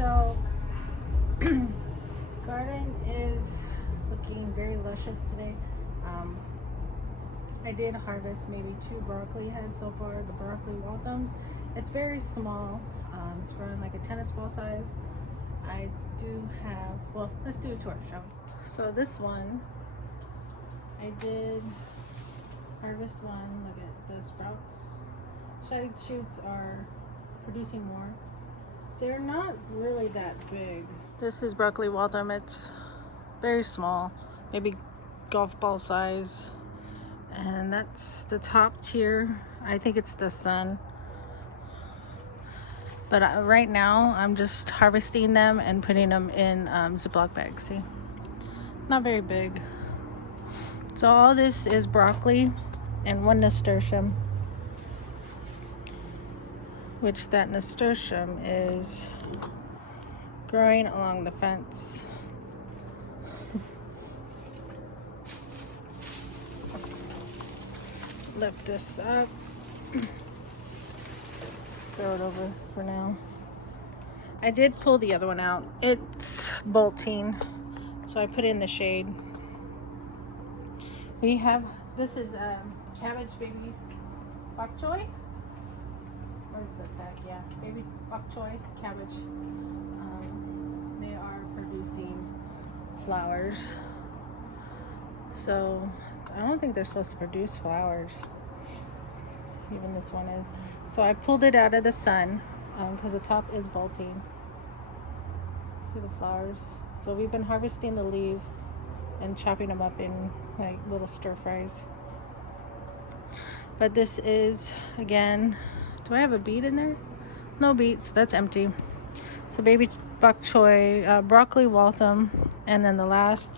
So, garden is looking very luscious today. I did harvest maybe 2 broccoli heads so far, the broccoli Walthams. It's very small. It's growing like a tennis ball size. I do have, well, let's do a tour, shall we? So this one, I did harvest one. Look at the sprouts. Shade shoots are producing more. They're not really that big. This is broccoli Waltham. It's very small, maybe golf ball size. And that's the top tier. I think it's the sun. But right now, I'm just harvesting them and putting them in Ziploc bags. See? Not very big. So all this is broccoli and 1 nasturtium. Which that nasturtium is growing along the fence. Lift this up. Throw it over for now. I did pull the other one out. It's bolting, so I put it in the shade. We have, this is cabbage baby bok choy. Where's the tag? Yeah, baby bok choy cabbage. They are producing flowers. So I don't think they're supposed to produce flowers. Even this one is. So I pulled it out of the sun because the top is bolting. See the flowers? So we've been harvesting the leaves and chopping them up in like little stir fries. But this is, again, do I have a beet in there? No beet, so that's empty. So baby bok choy, broccoli Waltham, and then the last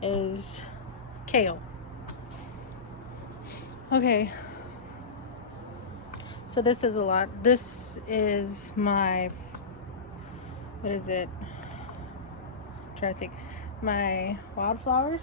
is kale. Okay. So this is a lot. This is my, what is it? I'm trying to think. My wildflowers.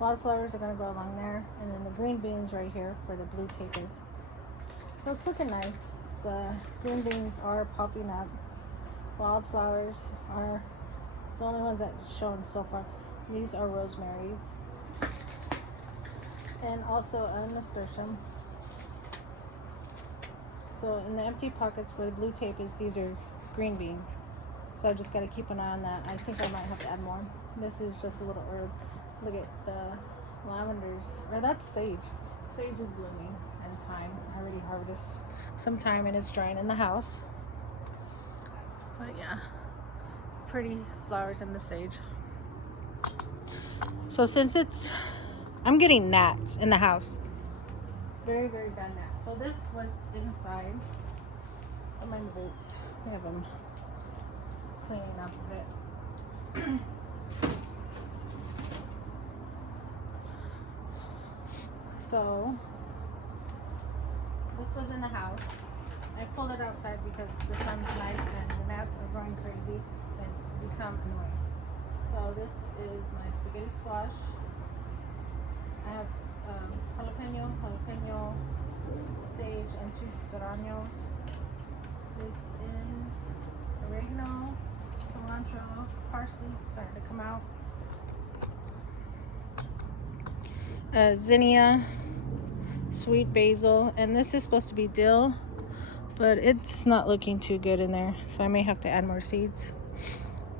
Wildflowers are gonna go along there, and then the green beans right here where the blue tape is. So it's looking nice. The green beans are popping up. Wildflowers are the only ones that shown so far. These are rosemaries. And also a nasturtium. So in the empty pockets where the blue tape is, these are green beans. So I just got to keep an eye on that. I think I might have to add more. This is just a little herb. Look at the lavenders. Or that's sage. Sage is blooming and thyme. I already harvested some thyme and it's drying in the house. But yeah, pretty flowers in the sage. So since it's, I'm getting gnats in the house. Very, very bad gnats. So this was inside. Don't mind the boots. We have them cleaning up a bit. So this was in the house. I pulled it outside because the sun's nice and the gnats are growing crazy. And it's become annoying. So this is my spaghetti squash. I have jalapeno, sage, and 2 serranos. This is oregano, cilantro, parsley starting to come out. Zinnia, sweet basil, and this is supposed to be dill, but it's not looking too good in there, so I may have to add more seeds.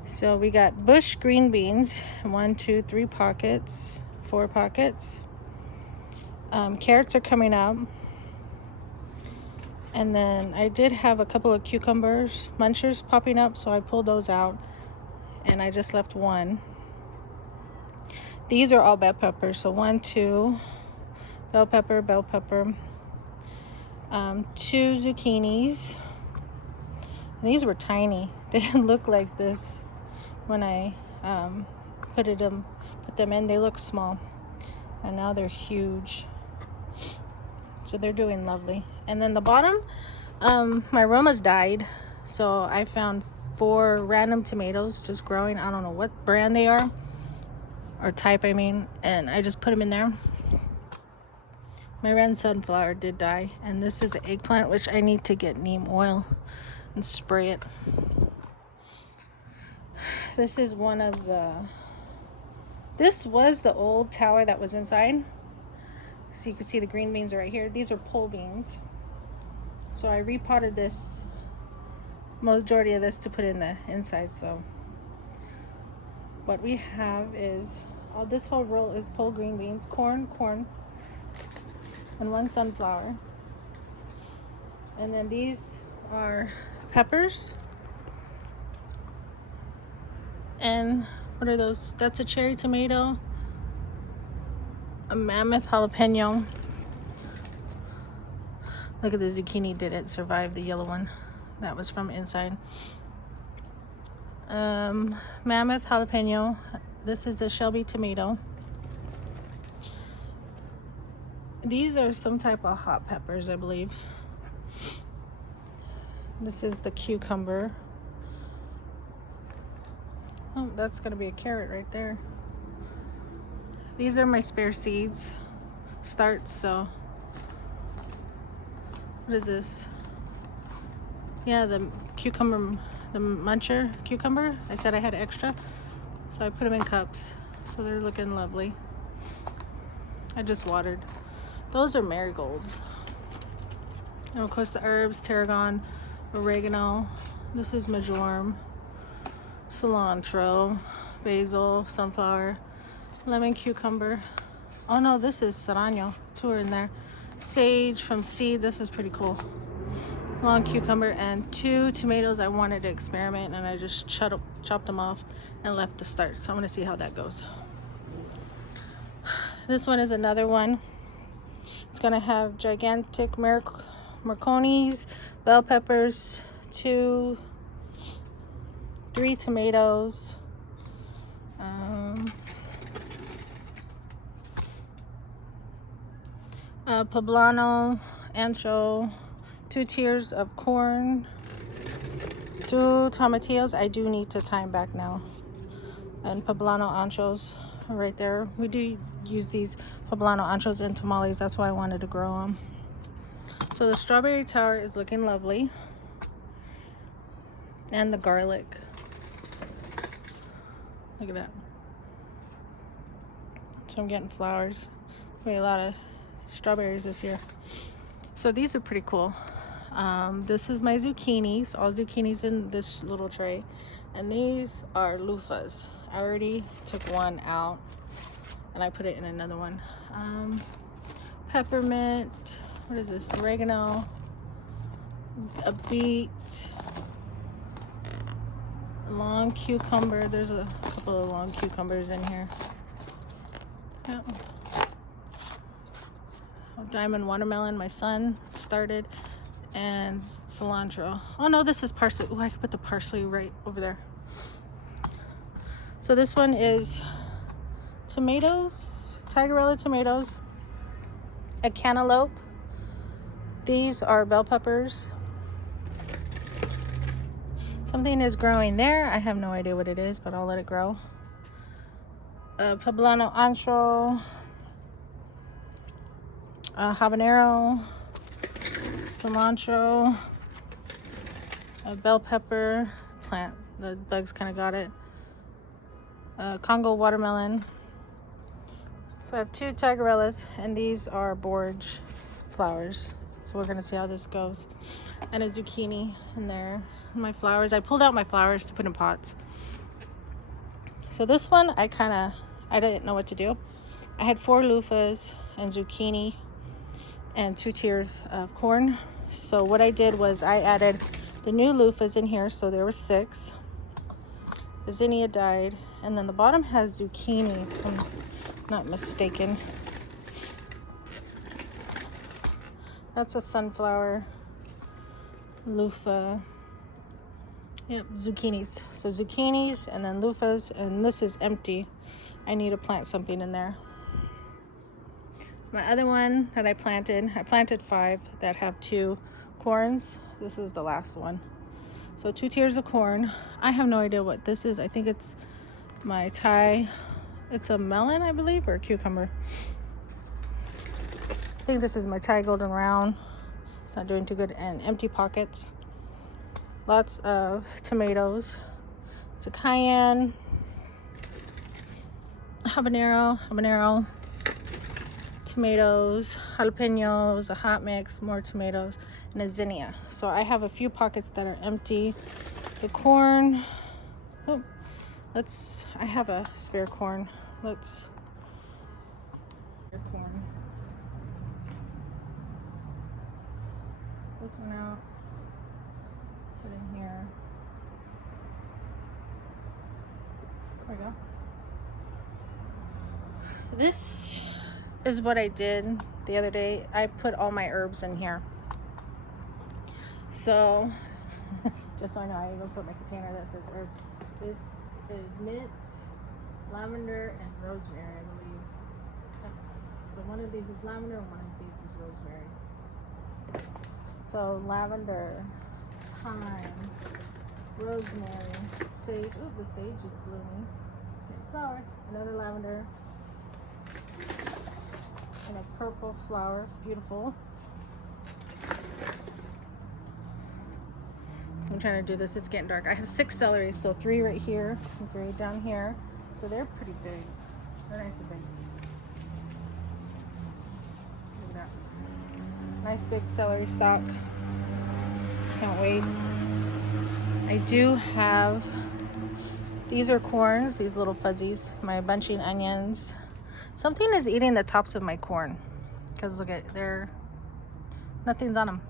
So we got bush green beans, 1, 2, 3 pockets, 4 pockets. Carrots are coming out. And then I did have a couple of cucumbers, munchers popping up, so I pulled those out. And I just left 1. These are all bell peppers, so 1, 2, bell pepper, 2 zucchinis. And these were tiny. They didn't look like this when I put them in. They look small, and now they're huge. So they're doing lovely. And then the bottom, my aromas died, so I found 4 random tomatoes just growing. I don't know what brand they are, or type I mean, and I just put them in there. My red sunflower did die, and this is an eggplant, which I need to get neem oil and spray it. This is one of the, this was the old tower that was inside. So you can see the green beans right here. These are pole beans. So I repotted this, majority of this, to put in the inside. So what we have is, this whole row is pole green beans, corn, and one sunflower. And then these are peppers. And what are those? That's a cherry tomato, a mammoth jalapeno. Look at the zucchini, did it survive the yellow one? That was from inside. Mammoth jalapeno. This is a Shelby tomato. These are some type of hot peppers, I believe. This is the cucumber. Oh, that's gonna be a carrot right there. These are my spare seeds, starts, so. What is this? Yeah, the cucumber, the muncher cucumber. I said I had extra, so I put them in cups. So they're looking lovely. I just watered. Those are marigolds. And of course the herbs, tarragon, oregano. This is marjoram, cilantro, basil, sunflower, lemon cucumber. Oh no, this is serrano. 2 are in there. Sage from seed. This is pretty cool. Long cucumber, and 2 tomatoes. I wanted to experiment, and I just chopped them off and left the start. So I'm gonna see how that goes. This one is another one. It's gonna have gigantic merconis, bell peppers, 2, 3 tomatoes, poblano, ancho, 2 tiers of corn, 2 tomatillos. I do need to time back now. And poblano anchos right there. We do use these poblano anchos in tamales. That's why I wanted to grow them. So the strawberry tower is looking lovely. And the garlic. Look at that. So I'm getting flowers. We had a lot of strawberries this year. So these are pretty cool. This is my zucchinis. All zucchinis in this little tray. And these are loofahs. I already took one out and I put it in another one. Peppermint. What is this? Oregano. A beet. Long cucumber. There's a couple of long cucumbers in here. Yep. Diamond watermelon, my son started, and cilantro. Oh no, this is parsley. Oh, I can put the parsley right over there. So this one is tomatoes, tigerella tomatoes, a cantaloupe. These are bell peppers. Something is growing there. I have no idea what it is, but I'll let it grow. Poblano ancho, habanero, cilantro, a bell pepper plant. The bugs kind of got it. Congo watermelon. So I have 2 tigerellas, and these are borage flowers. So we're gonna see how this goes. And a zucchini in there. And my flowers. I pulled out my flowers to put in pots. So this one, I didn't know what to do. I had 4 loofahs and zucchini and 2 tiers of corn. So what I did was I added the new loofahs in here, so there were 6. The zinnia died, and then the bottom has zucchini, if I'm not mistaken. That's a sunflower loofah. Yep, zucchinis. So zucchinis and then loofahs, and this is empty. I need to plant something in there. My other one that I planted 5 that have 2 corns. This is the last one. So 2 tiers of corn. I have no idea what this is. I think it's my Thai. It's a melon, I believe, or a cucumber. I think this is my Thai golden round. It's not doing too good. And empty pockets. Lots of tomatoes. It's a cayenne, habanero, tomatoes, jalapenos, a hot mix, more tomatoes, and a zinnia. So I have a few pockets that are empty. The corn, oh, I have a spare corn. Corn. This one out, put in here. There we go. This is what I did the other day. I put all my herbs in here. So, just so I know, I even put my container that says herbs. This is mint, lavender, and rosemary, I believe. So one of these is lavender and one of these is rosemary. So lavender, thyme, rosemary, sage. Ooh, the sage is blooming. Flower, another lavender, and a purple flower, beautiful. So I'm trying to do this, it's getting dark. I have 6 celery, so 3 right here, and 3 down here. So they're pretty big. They're nice and big. Look at that. Nice big celery stalk. Can't wait. I do have, these are corns, these little fuzzies, my bunching onions. Something is eating the tops of my corn, because look at, nothing's on them.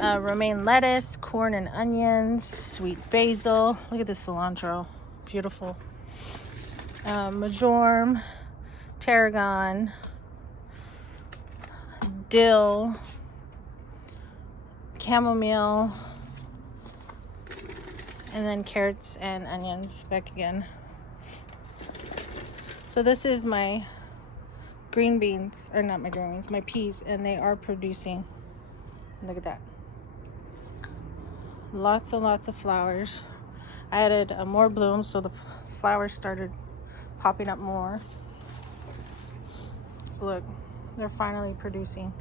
Romaine lettuce, corn and onions, sweet basil. Look at this cilantro, beautiful. Marjoram, tarragon, dill, chamomile, and then carrots and onions back again. So this is my green beans, or not my green beans, my peas, and they are producing. Look at that. Lots and lots of flowers. I added more blooms, so the flowers started popping up more. So look, they're finally producing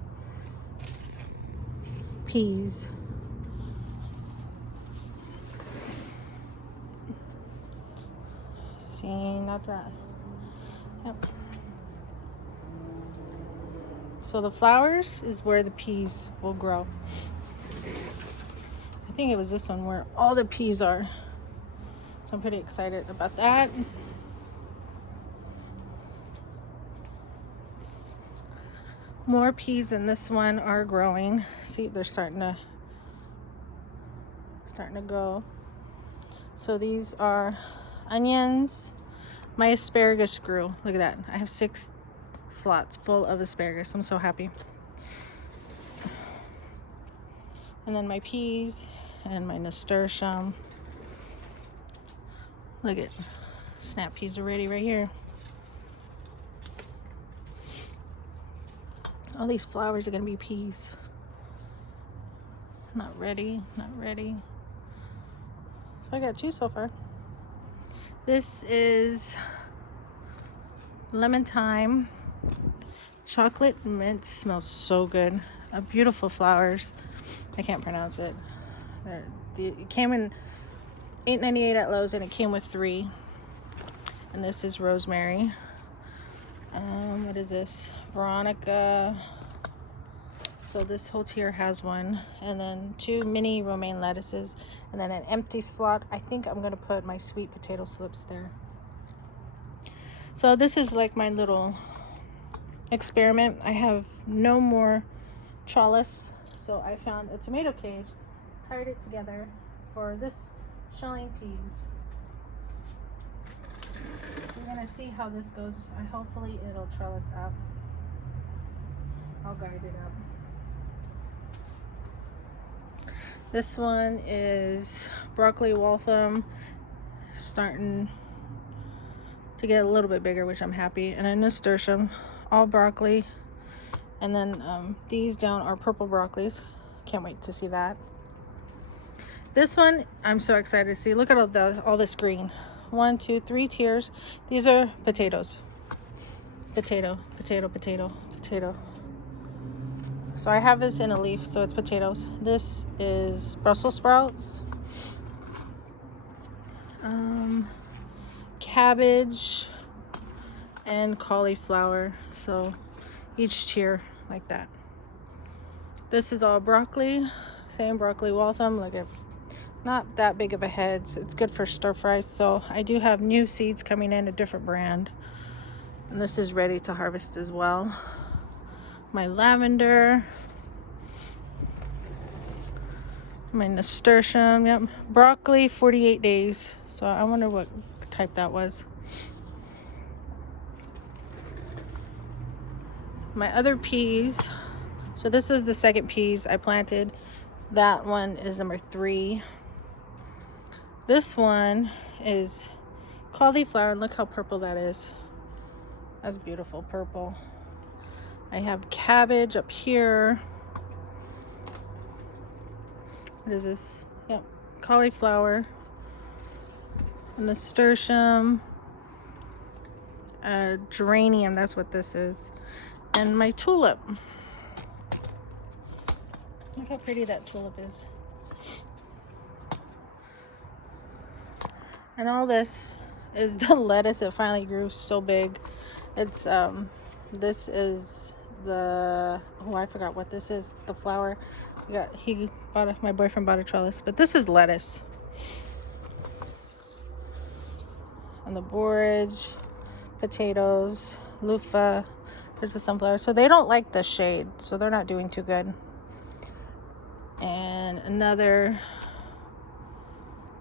peas. See, not that. Yep. So the flowers is where the peas will grow. I think it was this one where all the peas are. So I'm pretty excited about that. More peas in this one are growing. See, they're starting to go. So these are onions. My asparagus grew. Look at that. I have 6 slots full of asparagus. I'm so happy. And then my peas and my nasturtium. Look at, snap peas are ready right here. All these flowers are gonna be peas. Not ready, not ready. So I got 2 so far. This is lemon thyme, chocolate mint. Smells so good. Beautiful flowers. I can't pronounce it. It came in $8.98 at Lowe's, and it came with 3. And this is rosemary. What is this? Veronica. So this whole tier has 1, and then 2 mini romaine lettuces, and then an empty slot. I think I'm gonna put my sweet potato slips there. So this is like my little experiment. I have no more trellis, so I found a tomato cage, tied it together for this shelling peas. So we're gonna see how this goes. Hopefully it'll trellis up. I'll guide it up. This one is broccoli Waltham, starting to get a little bit bigger, which I'm happy, and a nasturtium, all broccoli. And then these down are purple broccolis. Can't wait to see that. This one I'm so excited to see. Look at all this green. 1, 2, 3 tiers. These are potatoes. Potato, potato, potato, potato. So I have this in a leaf, so it's potatoes. This is Brussels sprouts. cabbage, and cauliflower. So each tier like that. This is all broccoli, same broccoli Waltham. Look at, not that big of a head. It's good for stir fries. So I do have new seeds coming in, a different brand, and this is ready to harvest as well. My lavender, my nasturtium, yep, broccoli 48 days. So I wonder what type that was. My other peas, so this is the second peas I planted. That one is number 3. This one is cauliflower. Look how purple that is. That's beautiful purple. I have cabbage up here. What is this? Yep, cauliflower, nasturtium, geranium, that's what this is, and my tulip. Look how pretty that tulip is. And all this is the lettuce. It finally grew so big. It's this is the, oh, I forgot what this is, the flower. My boyfriend bought a trellis, but this is lettuce. And the borage, potatoes, loofah, there's the sunflower. So they don't like the shade, so they're not doing too good. And another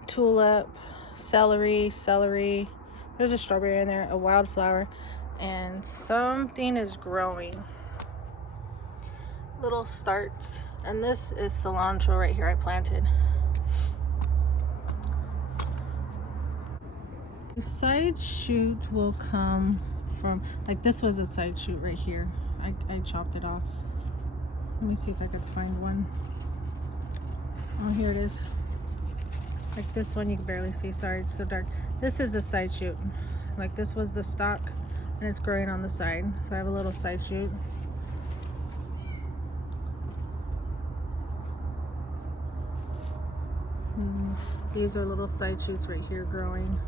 tulip, celery. There's a strawberry in there, a wildflower, and something is growing. Little starts. And this is cilantro right here I planted. The side shoot will come from, like this was a side shoot right here. I chopped it off. Let me see if I could find one. Oh, here it is. Like this one, you can barely see. Sorry, it's so dark. This is a side shoot. Like this was the stalk, and it's growing on the side. So I have a little side shoot. These are little side shoots right here growing.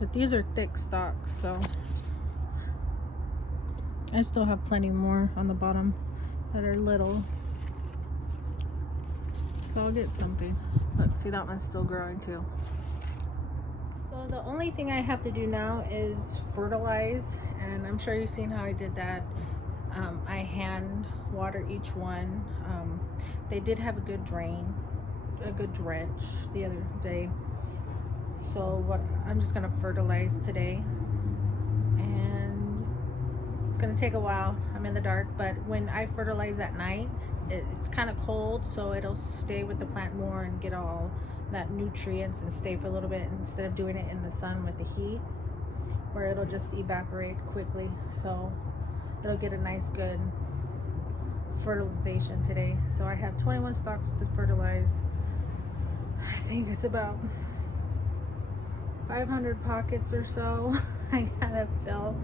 But these are thick stalks, so I still have plenty more on the bottom that are little. So I'll get something. Look, see, that one's still growing too. So the only thing I have to do now is fertilize, and I'm sure you've seen how I did that. I hand water each one. They did have a good drain, a good drench the other day. So what I'm just gonna fertilize today, and it's gonna take a while. I'm in the dark, but when I fertilize at night, it's kind of cold, so it'll stay with the plant more and get all that nutrients and stay for a little bit, instead of doing it in the sun with the heat, where it'll just evaporate quickly. So it'll get a nice good fertilization today. So I have 21 stalks to fertilize. I think it's about 500 pockets or so. I gotta fill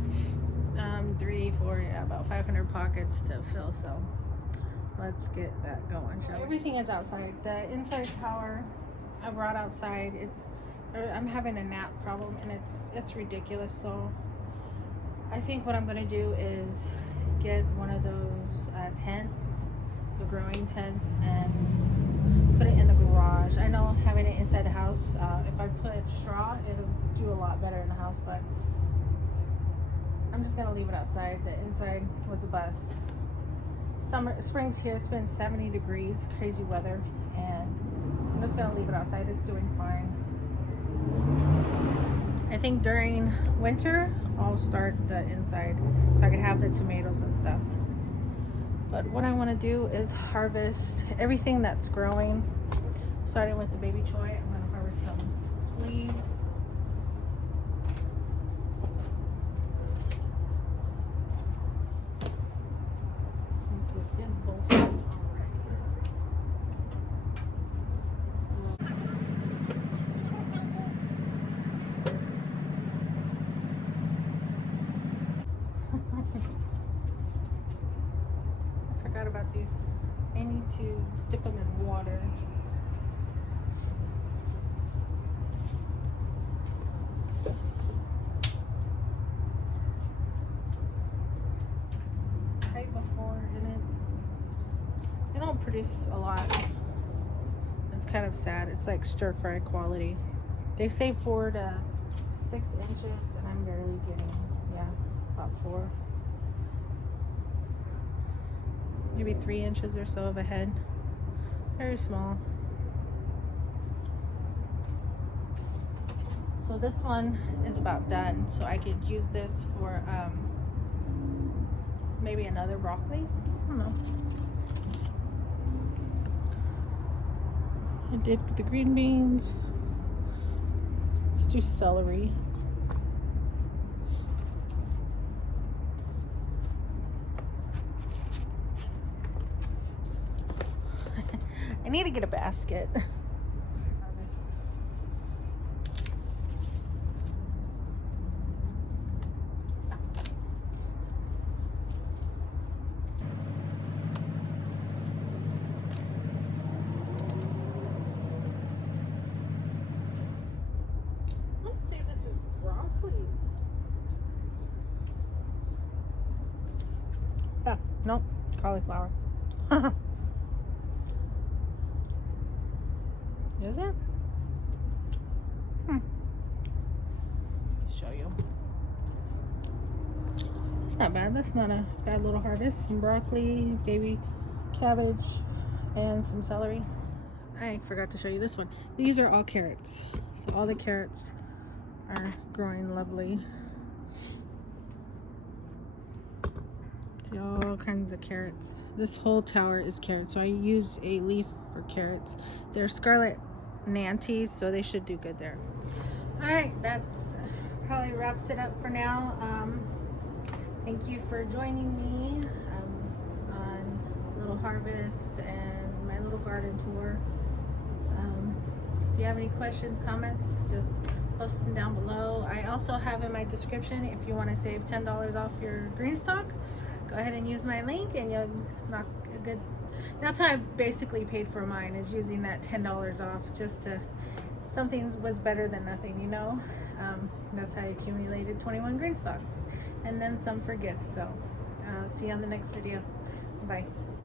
3, 4, yeah, about 500 pockets to fill. So let's get that going, shall we? Everything is outside. The inside tower I brought outside. I'm having a gnat problem, and it's ridiculous. So I think what I'm gonna do is get one of those tents, the growing tents, and put it in the garage. I know having it inside the house, if I put straw, it'll do a lot better in the house, but I'm just gonna leave it outside. The inside was a bust. Spring's here. It's been 70 degrees, crazy weather, and I'm just gonna leave it outside. It's doing fine. I think during winter I'll start the inside so I can have the tomatoes and stuff. But what I want to do is harvest everything that's growing. Starting with the baby choy, I'm going to harvest some leaves. Since it is both. About these, I need to dip them in water. taste a lot. It's kind of sad. It's like stir fry quality. They say 4 to 6 inches, and I'm barely getting, yeah, about 4. Maybe 3 inches or so of a head. Very small. So this one is about done. So I could use this for maybe another broccoli. I don't know. I did the green beans. Let's do celery. I need to get a basket. Let's say this is broccoli. Oh, nope, cauliflower. Is it? Show you. It's not bad. That's not a bad little harvest. Some broccoli, baby cabbage, and some celery. I forgot to show you this one. These are all carrots. So all the carrots are growing lovely. See, all kinds of carrots. This whole tower is carrots. So I use a leaf for carrots. They're scarlet Nantes, so they should do good there. All right, that's probably wraps it up for now. Thank you for joining me on Little Harvest and my little garden tour. If you have any questions, comments, just post them down below. I also have in my description, if you want to save $10 off your Greenstalk, go ahead and use my link and you'll knock a good. That's how I basically paid for mine, is using that $10 off, just to, something was better than nothing, you know. That's how I accumulated 21 Greenstalks, and then some for gifts. So see you on the next video. Bye.